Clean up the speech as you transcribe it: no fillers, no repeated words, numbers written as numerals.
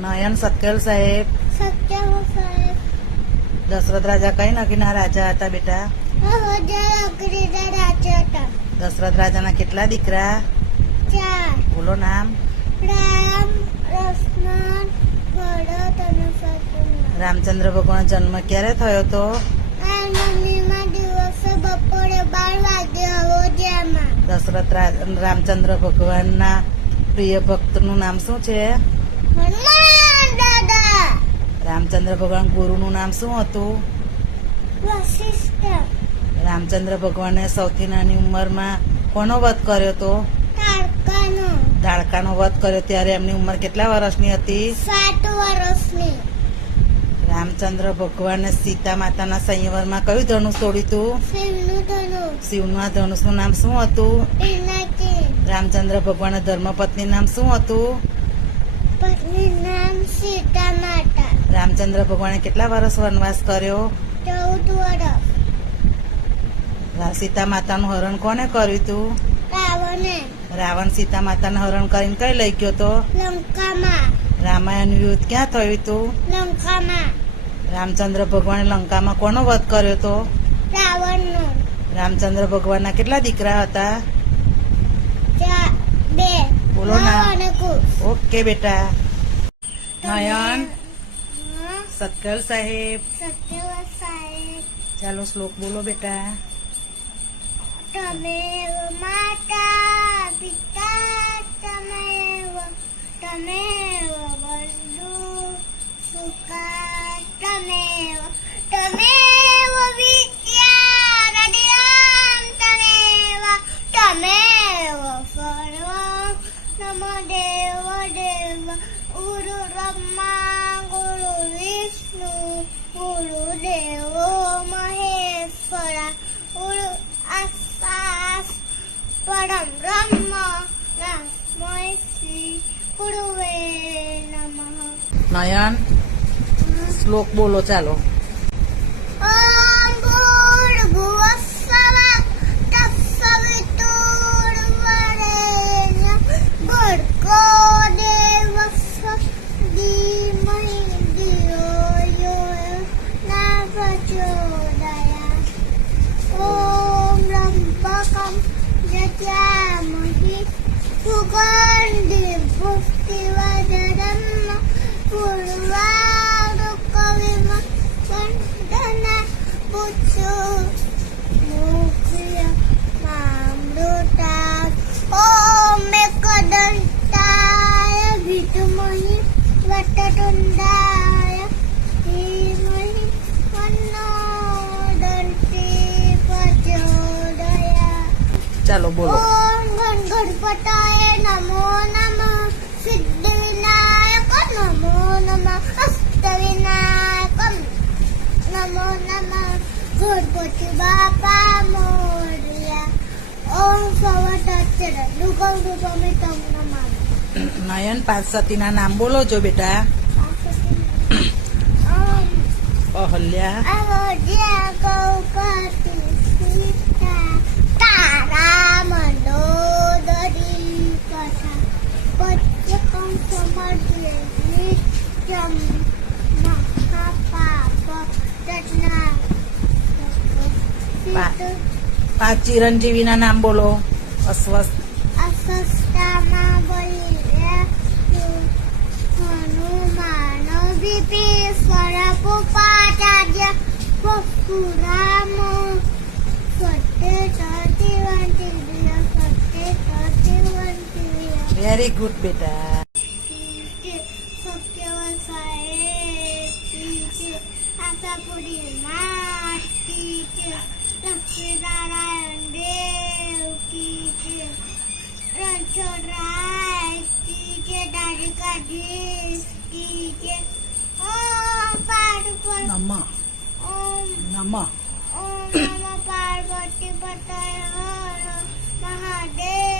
નયન સત્કેલ સાહેબ. સત્યવ સાહેબ. દશરથ રાજા કઈ નગીના રાજા હતા બેટા? અગ્રીના રાજા હતા. દશરથ રાજાના કેટલા દીકરા? 4. બોલો નામ. રામ, લક્ષ્મણ, ભરત અને શત્રુઘ્ન. રામચંદ્ર ભગવાન જન્મ ક્યારે થયો હતો? આ નવમીના દિવસે બપોરે 12 વાગે અયોધ્યામાં. રામચંદ્ર ભગવાનના પ્રિય ભક્તનું નામ શું છે? હનુમાન દાદા. રામચંદ્ર ભગવાન ગુરુનું નામ શું હતું? વશિષ્ઠ. રામચંદ્ર ભગવાને સૌથી નાની ઉંમરમાં કોનો વધ કર્યો હતો? તારકાનો. ધાડકાનો વધ કર્યો ત્યારે એમની ઉંમર કેટલા વર્ષની હતી? 7 વર્ષની. રામચંદ્ર ભગવાને સીતા માતાના સંયવરમાં કયું ધનુષ તોડ્યું હતું? શિવનું ધનુષ. શિવના ધનુષનું નામ શું હતું? પિનાકી. રામચંદ્ર ભગવાનના ધર્મપત્ની નામ શું હતું? પત્ની નામ સીતા માતા. રામચંદ્ર ભગવાને કેટલા વર્ષ વનવાસ કર્યો? 14 વર્ષ. સીતા માતાનું હરણ કોને કર્યું હતું? રાવણે. રાવણ સીતા માતાનું હરણ કરીને કઈ લઈ ગયો તો? લંકામાં. રામાયણ યુદ્ધ ક્યાં થયું હતું? લંકામાં. રામચંદ્ર ભગવાને લંકામાં કોનો વધ કર્યો તો? રાવણનો. રામચંદ્ર ભગવાનના કેટલા દીકરા હતા? 2. બોલો ના. નવ અને કુશ. ઓકે બેટા. નયન હા, સત્કલ સાહેબ. સત્યવ સાહેબ. ચાલો શ્લોક બોલો બેટા. તમેવ માતા પિતા તમેવ બંધુ સુખા તમેવ વિદ્યા રડિયામ તમેવ સર્વ નમો દેવ ગુરુ બ્રહ્મા ગુરુ વિષ્ણુ ગુરુ દેવો મહેશ્વરા ગુરુ પરમ બ્રહ્મ તસ્મૈ શ્રી ગુરુવે નમઃ. નયન શ્લોક બોલો ચાલો. ઓમ ભૂર્ભુવઃ સ્વઃ તત્સવિતુર્વરેણ્યં ભર્ગો દેવસ્ય ધીમહિ ધિયો યો ન પ્રચોદયાत्. ઓમ ત્ર્યંબકં यजामहे सुगन्धिं पुष्टिवर्धनम् उर्वारुकमिव वन्दना पुष्पमुख्यमामृता. ॐ एकदन्ताय विद्महे वक्रतुण्डाय धीमहि तन्नो दन्ती प्रचोदयात्. ચાલો બોલો. ઓમ ગણપતાય નમો નમઃ. સિદ્ધિવિનાયક નમો નમઃ. અષ્ટવિનાયક નમો નમઃ. ગણપતિ બાપા મોરયા. ઓમ સવતચ્છર દુર્ગમ રૂપમિતમ નમામિ. નયન પાંચ સતીના નામ બોલો જો બેટા. અહલ્યા. અયોધ્યા કૌકટી સીતા તારા મંડોદરી કથા પચ્ચકં સમર્થ્ય નિત્યમ મહાપાપ રચના. પાંચ ચિરંજીવીના નામ બોલો. અસ્વસ્થ. અસ્વસ્થામાં બલિયા હનુમાન વિભીષણ કૃપાચાર્ય પરશુરામ વેરી ગુડ બેટા. સત્યવન સાહેબ આશાપુરી માતી લક્ષ્મીનારાયણ દેવ કી જય. રણછોડરાય કી જય. દ્વારિકાધીશ કી જય. ઓમ પાર્વતી નમઃ ઓમ નમઃ. ઓમ નમઃ પાર્વતી પતય હર મહાદેવ.